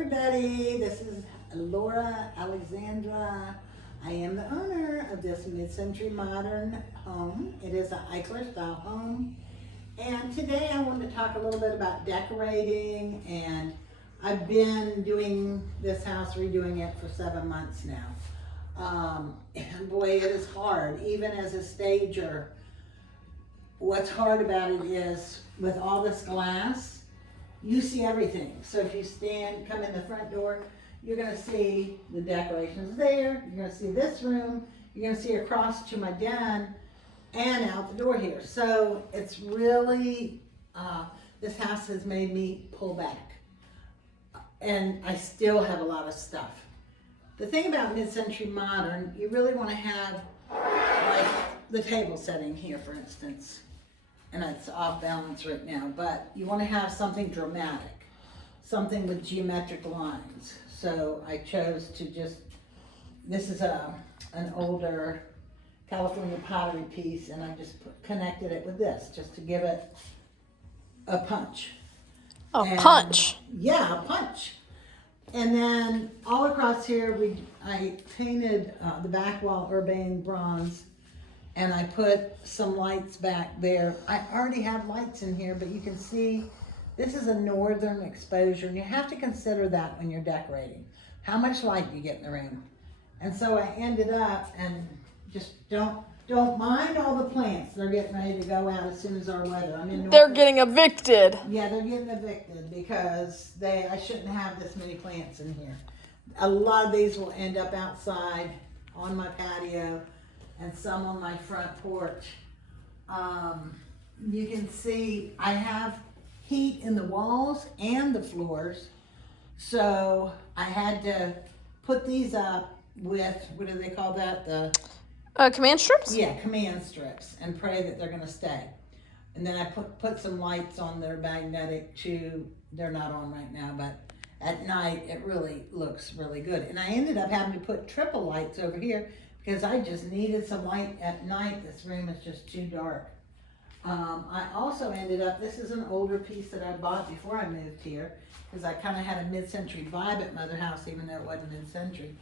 everybody, this is Laura Alexandra. I am the owner of this mid-century modern home. It is an Eichler style home. And today I wanted to talk a little bit about decorating, and I've been doing this house, redoing it for 7 months now. And boy, it is hard, even as a stager. What's hard about it is with all this glass, you see everything. So if you come in the front door, you're gonna see the decorations there, you're gonna see this room, you're gonna see across to my den and out the door here. So it's really, this house has made me pull back. And I still have a lot of stuff. The thing about mid-century modern, you really wanna have like the table setting here, for instance. And it's off balance right now, but you want to have something dramatic, something with geometric lines. So I chose to this is an older California pottery piece, and I just connected it with this, just to give it a punch. Punch? Yeah, a punch. And then all across here, I painted the back wall urbane bronze, and I put some lights back there. I already have lights in here, but you can see this is a northern exposure, and you have to consider that when you're decorating, how much light you get in the room. And so I ended up, and just don't mind all the plants. They're getting ready to go out as soon as our weather. They're getting evicted. Yeah, they're getting evicted because I shouldn't have this many plants in here. A lot of these will end up outside on my patio, and some on my front porch. You can see I have heat in the walls and the floors, so I had to put these up with, what do they call that? Command strips? Yeah, command strips, and pray that they're gonna stay. And then I put some lights on their magnetic too. They're not on right now, but at night it really looks really good. And I ended up having to put triple lights over here because I just needed some light at night. This room is just too dark. I also ended up, this is an older piece that I bought before I moved here, because I kind of had a mid-century vibe at Mother House, even though it wasn't mid-century.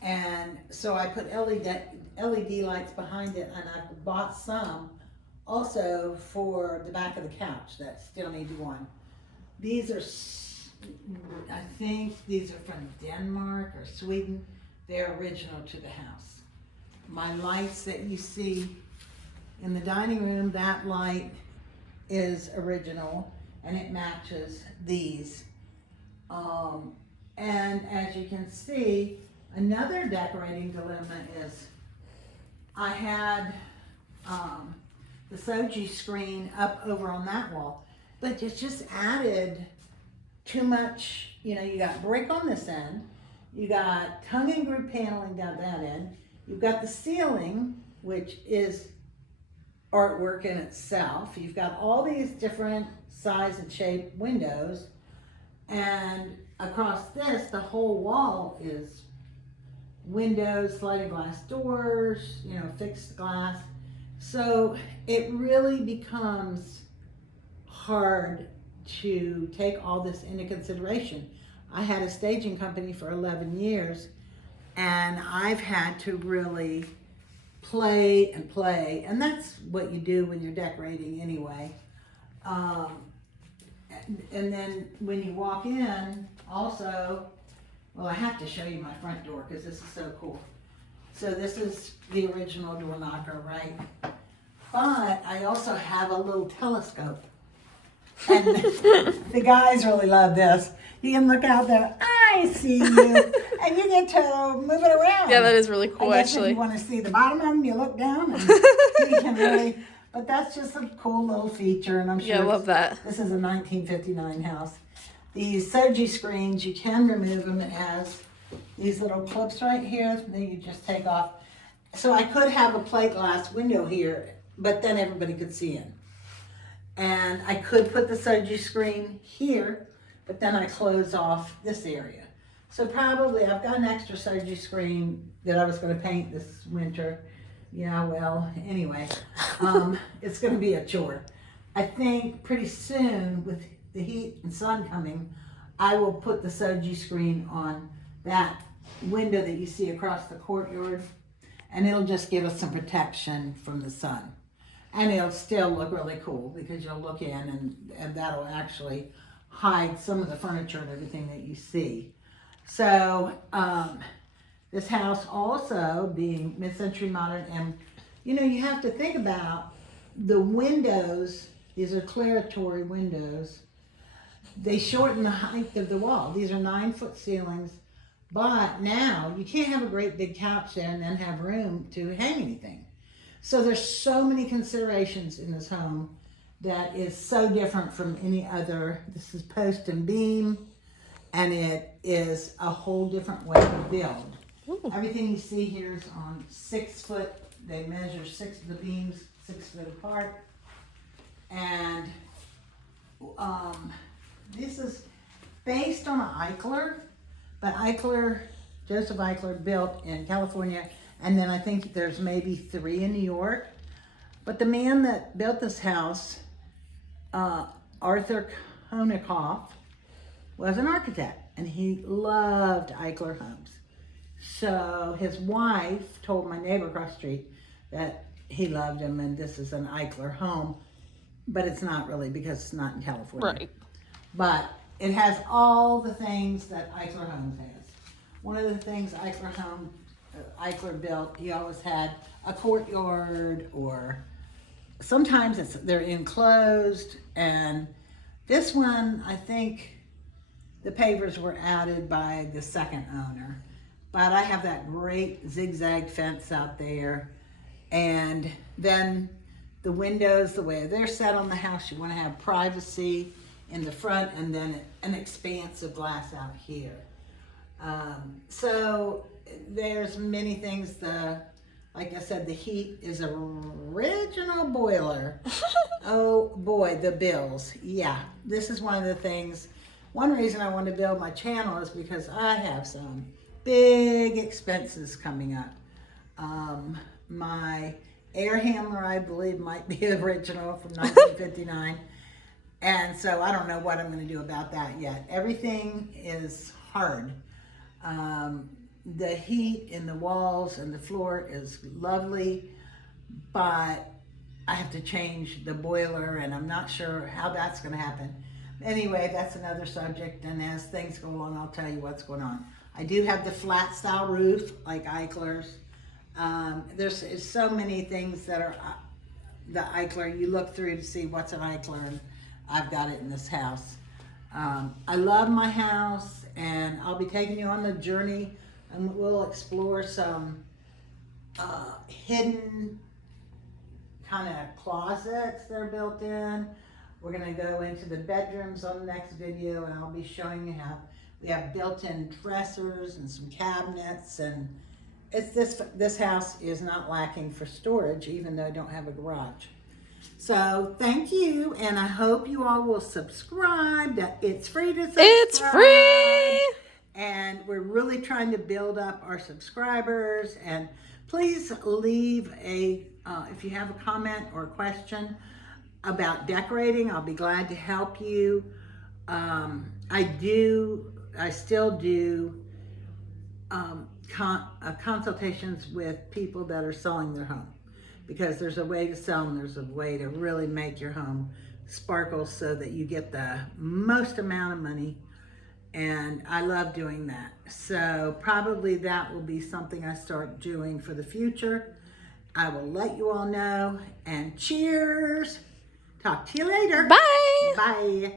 And so I put LED lights behind it, and I bought some also for the back of the couch that still need one. These are, I think these are from Denmark or Sweden. They're original to the house. My lights that you see in the dining room, that light is original, and it matches these. And as you can see, another decorating dilemma is I had the Soji screen up over on that wall, but it just added too much. You know, you got brick on this end, you got tongue and groove paneling down that end, you've got the ceiling, which is artwork in itself. You've got all these different size and shape windows, and across this, the whole wall is windows, sliding glass doors, you know, fixed glass. So it really becomes hard to take all this into consideration. I had a staging company for 11 years, and I've had to really play, and that's what you do when you're decorating anyway. And then when you walk in, also, well, I have to show you my front door because this is so cool. So this is the original door knocker, right? But I also have a little telescope. And the guys really love this. You can look out there, I see you, and you get to move it around. Yeah, that is really cool, I guess actually. If you want to see the bottom of them, you look down, and you can really, but that's just a cool little feature, and I'm sure Yeah, I love that. This is a 1959 house. These Soji screens, you can remove them. It has these little clips right here that you just take off. So I could have a plate glass window here, but then everybody could see in. And I could put the Soji screen here, but then I close off this area. So probably I've got an extra Soji screen that I was going to paint this winter. Yeah, well, anyway, it's going to be a chore. I think pretty soon with the heat and sun coming, I will put the Soji screen on that window that you see across the courtyard, and it'll just give us some protection from the sun. And it'll still look really cool because you'll look in and that'll actually hide some of the furniture and everything that you see. So this house also being mid-century modern, and you have to think about the windows. These are clerestory windows. They shorten the height of the wall. These are 9-foot ceilings, but now you can't have a great big couch there and then have room to hang anything. So there's so many considerations in this home that is so different from any other. This is post and beam, and it is a whole different way to build. Ooh. Everything you see here is on 6 foot. They measure the beams 6 foot apart. And this is based on an Eichler, but Joseph Eichler built in California, and then I think there's maybe 3 in New York. But the man that built this house, Arthur Konikoff, was an architect, and he loved Eichler homes. So his wife told my neighbor across the street that he loved him, and this is an Eichler home, but it's not really because it's not in California. Right. But it has all the things that Eichler Homes has. One of the things Eichler built, he always had a courtyard, or sometimes they're enclosed. And this one, I think the pavers were added by the second owner. But I have that great zigzag fence out there. And then the windows, the way they're set on the house, you want to have privacy in the front, and then an expanse of glass out here. So there's many things. Like I said, the heat is an original boiler. Oh boy, the bills. Yeah, this is one of the things. One reason I want to build my channel is because I have some big expenses coming up. My air handler, I believe, might be original from 1959. And so I don't know what I'm going to do about that yet. Everything is hard. The heat in the walls and the floor is lovely, but I have to change the boiler, and I'm not sure how that's going to happen. Anyway, that's another subject, and as things go along, I'll tell you what's going on. I do have the flat style roof like Eichler's. There's so many things that are the Eichler. You look through to see what's an Eichler, and I've got it in this house. I love my house, and I'll be taking you on the journey, and we'll explore some hidden kind of closets that are built in. We're going to go into the bedrooms on the next video, and I'll be showing you how we have built-in dressers and some cabinets, and this house is not lacking for storage, even though I don't have a garage. So thank you, and I hope you all will subscribe. It's free to subscribe. It's free! And we're really trying to build up our subscribers. And please leave if you have a comment or a question about decorating, I'll be glad to help you. I still do consultations with people that are selling their home, because there's a way to sell them. There's a way to really make your home sparkle so that you get the most amount of money. And I love doing that. So probably that will be something I start doing for the future. I will let you all know. And cheers. Talk to you later. Bye. Bye.